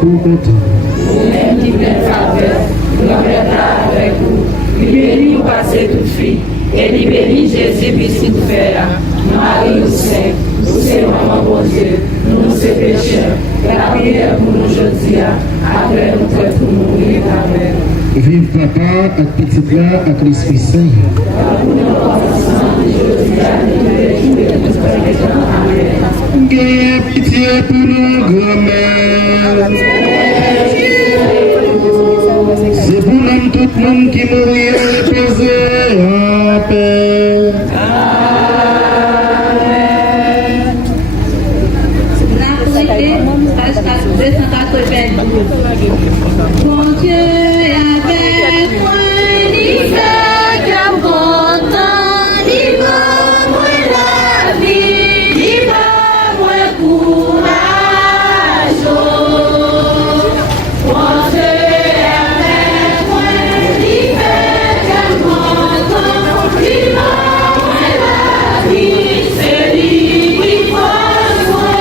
pour content. Vous-même qui bien faveur, nous remettra avec vous. Libérez-nous passer toute fille. Et libérez Jésus, puisqu'il nous fait là. Marie ou Saint, vous c'est maman bon Dieu, nous c'est pécheurs. La prière pour nous aujourd'hui, après nous faire pour mourir. Amen. Vive papa, à petit là, à l'Esprit Saint. Gagne pitié pour nous, grand-mère. C'est pour nous tout le monde qui mourit reposé en paix. Mon Dieu est avec moi, il fait que content, il va moi la vie, il va moi courage. Mon Dieu est avec moi, il fait que content, il va moi la vie, c'est lui qui force moi.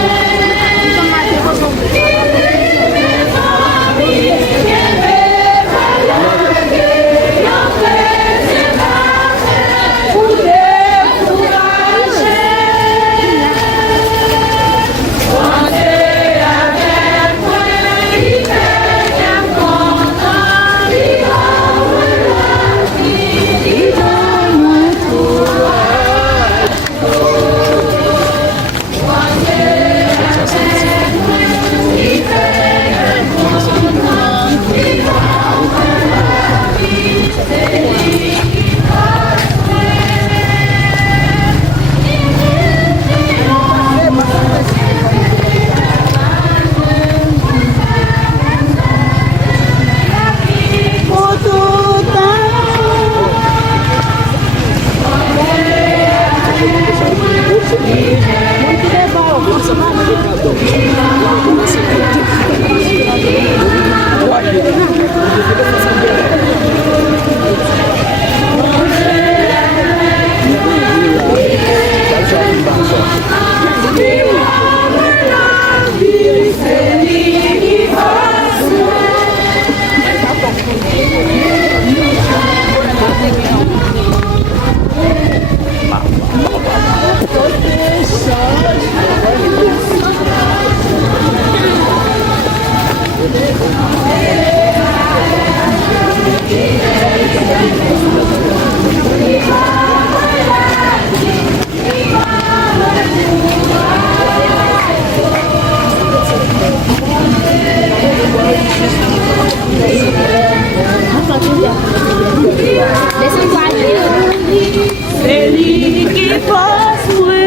C'est lui qui passe moi.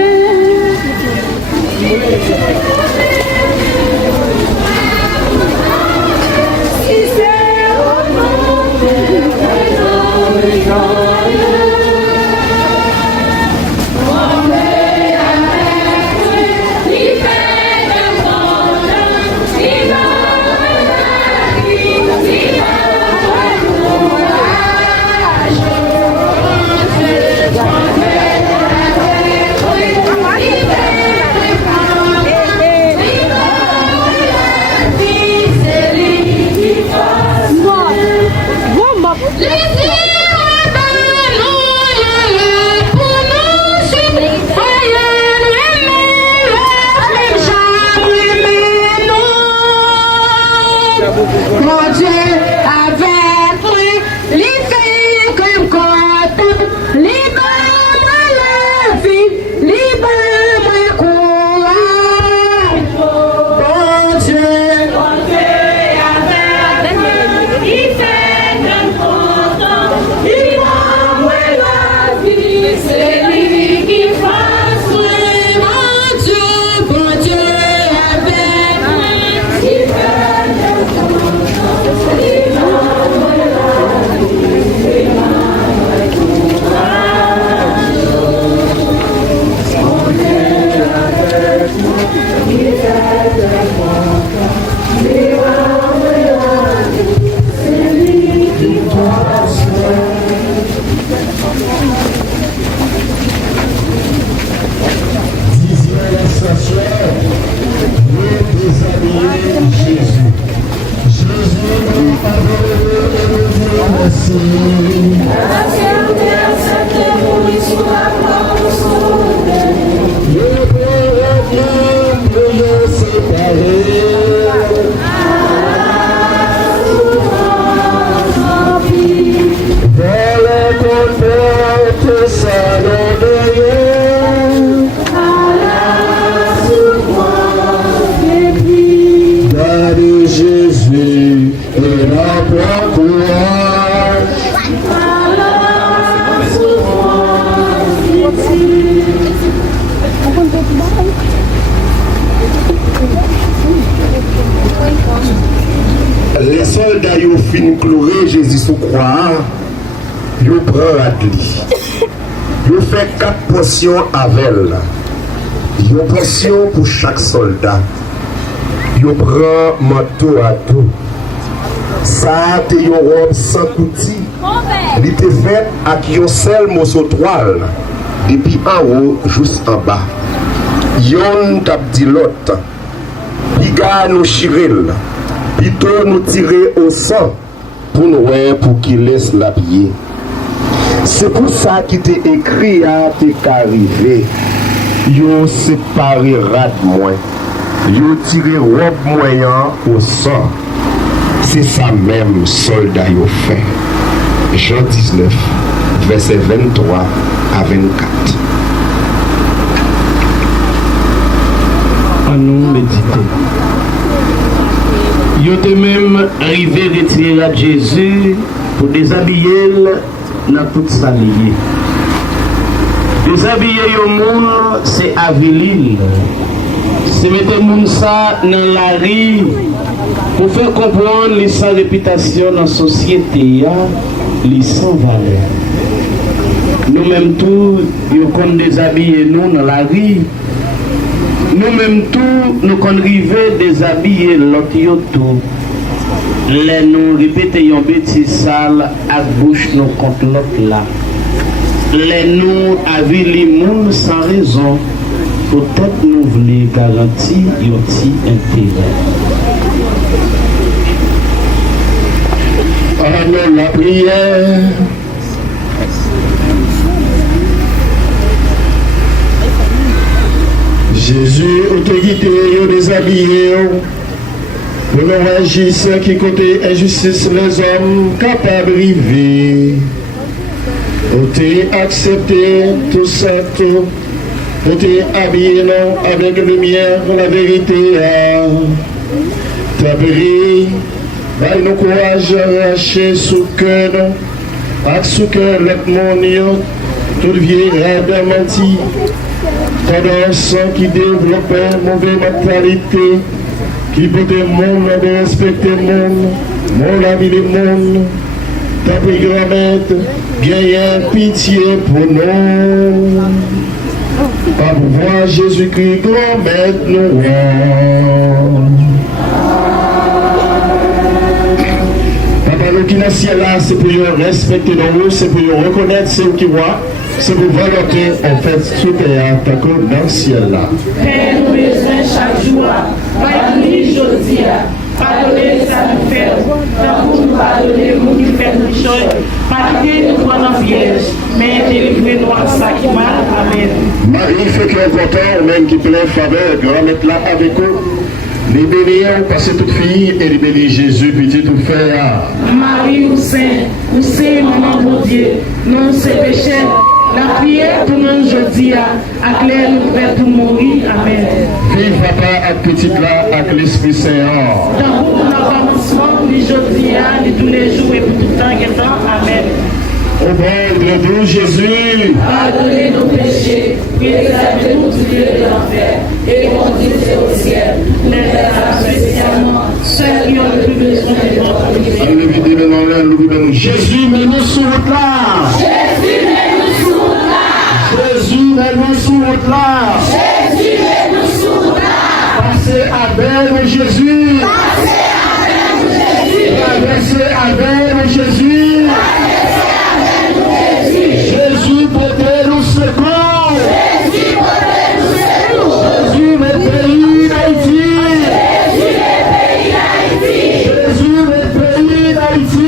Si c'est au nom de Amen. sous croix, yo prend Radli. Yo fait 4 portions avec elle. Yo portion pour chaque soldat. Yo prend manteau à tout. Ça te yo robe sans coutil. Il était fait avec un seul morceau de toile. Depuis en haut, juste en bas. Yon tap dit l'autre. Piga nous chirel. Plutôt nous tirer au sang. Pour nous pour qu'il laisse la pied. C'est pour ça qu'il t'est écrit à t'es arrivé. Yo séparé rad moins. Yo tiré robe moyen au sang. C'est ça même soldat yo fait. Jean 19, verset 23 à 24. À nous méditer. Yo te même arrivé retirer à Jésus pour déshabiller dans toute sa liée. Déshabiller yo monde, c'est avilir. C'est mettre monde ça dans la rue pour faire comprendre les sans réputation dans la société, les sans valeur. Nous-mêmes tout, nous comptons déshabiller nous dans la rue. Nous-mêmes tout, nous comptons arriver déshabiller l'autre tout. Les nous répéter une bêtise sale à bouche nous contre l'autre là. Les nous aviler monde sans raison. Peut-être nous voulons garantir un petit intérêt. Allons la prière. Jésus, autorité, déshabillé, pour nous agir qui côté injustice les hommes capables de vivre. Ôtez accepté tout ça, tout. Ôtez habillé avec lumière, la vérité. T'abri, bah nous courage arracher sous cœur, à sous cœur l'autre monde, tout vieil rade menti. Pendant un sang qui développait une mauvaise mentalité, qui portait le monde, de respecter le monde, mon ami le monde, t'as pris grand-mère, gagnez pitié pour nous. Par pouvoir Jésus-Christ, grand-mère nous. Papa, nous qui dans le ciel là, c'est pour respecter nous, c'est pour reconnaître ceux qui voient. C'est pour volonté, en fait, sous terre, tant que dans le ciel là. Père, nous besoin chaque jour, pardonnez aujourd'hui, pardonnez ça nous fait, tant que nous pardonnez, nous qui fait nos choses, pardonnez nous pendant vierge, mais délivrez-nous à ça qui mal. Amen. Marie fait qu'il est content, ou même qui plein faveur, grand-mère là avec eux. Les bénis, parce que toute fille, et les bénis Jésus, petit tout fait. Marie, ou saint, maman, mon Dieu, non, c'est péché. La prière pour nous aujourd'hui, à clair nous fait pour mourir. Amen. Vive papa, à petite là, avec l'Esprit Saint. Dans notre avancement, aujourd'hui, tous les jours et pour tout le temps, et temps. Amen. Au bon de nous, Jésus. Pardonnez nos péchés, préservez-nous du lieu de l'enfer et conduisez au ciel. Les spécialement ceux qui ont le plus besoin de votre miséricorde. Jésus, mets-nous sur route là. Jésus, mets-nous sur route là. Jésus, mets-nous sur route là. Jésus, mets-nous sur route là. Passez avec nous, Jésus. Passez avec nous, Jésus. Passez avec nous, Jésus. Jésus, portez-nous secours. Jésus, portez-nous secours. Jésus, mes pays d'Haïti. Jésus, les pays d'Haïti. Jésus, mes pays d'Haïti.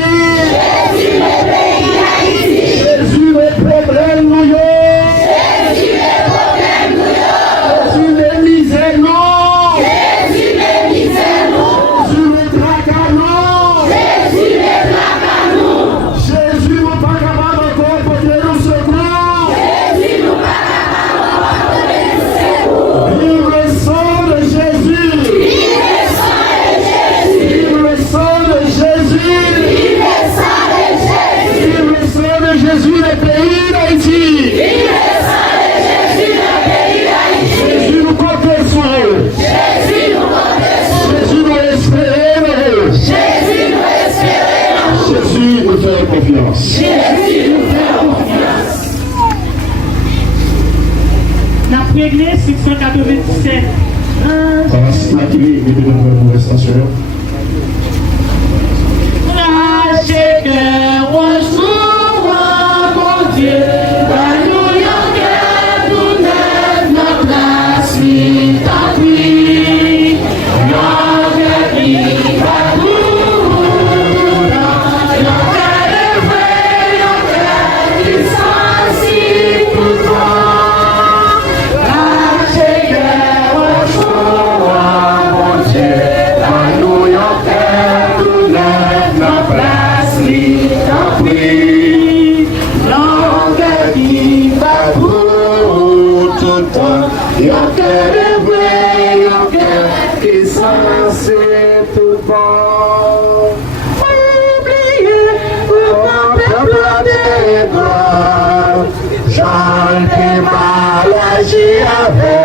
Jésus, les pays d'Haïti. Jésus, mes problèmes nous y Jésus, les problèmes nous Jésus, mes misères non. Jésus, les misères nous. Jésus, mes tracas non. Jésus, les tracas nous. N'a préglé 697. Parce que qui est de notre station. Lâchez que reçoit mon Dieu. Nous y'en quête tout neuf, notre place lui t'appuie. Y'en quête qui va tout. Y'en quête est vrai, y'en quête qui s'assit tout le temps. Lâchez que reçoit mon Dieu. Nous y'en quête tout neuf, notre place lui t'appuie. Y'en quête qui va tout le temps. Y'en quête est vrai, y'en quête qui s'assit tout le temps. Oubliez, mon peuple des gloires, j'en ai mal agi avec.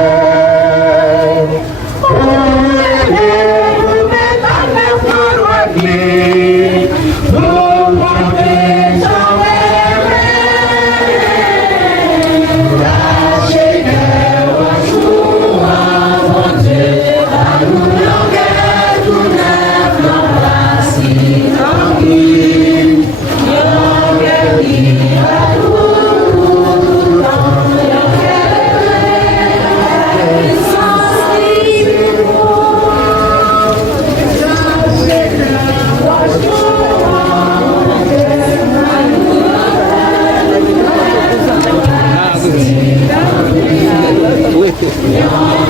Oubliez, vous mettez en œuvre votre règle, vous m'avez jamais. Lâchez que rejoue à mon Dieu, à nous l'enquête, tout neuf, l'embrasse, il t'ennuie. L'enquête, il va tout, l'enquête, il s'en Yeah.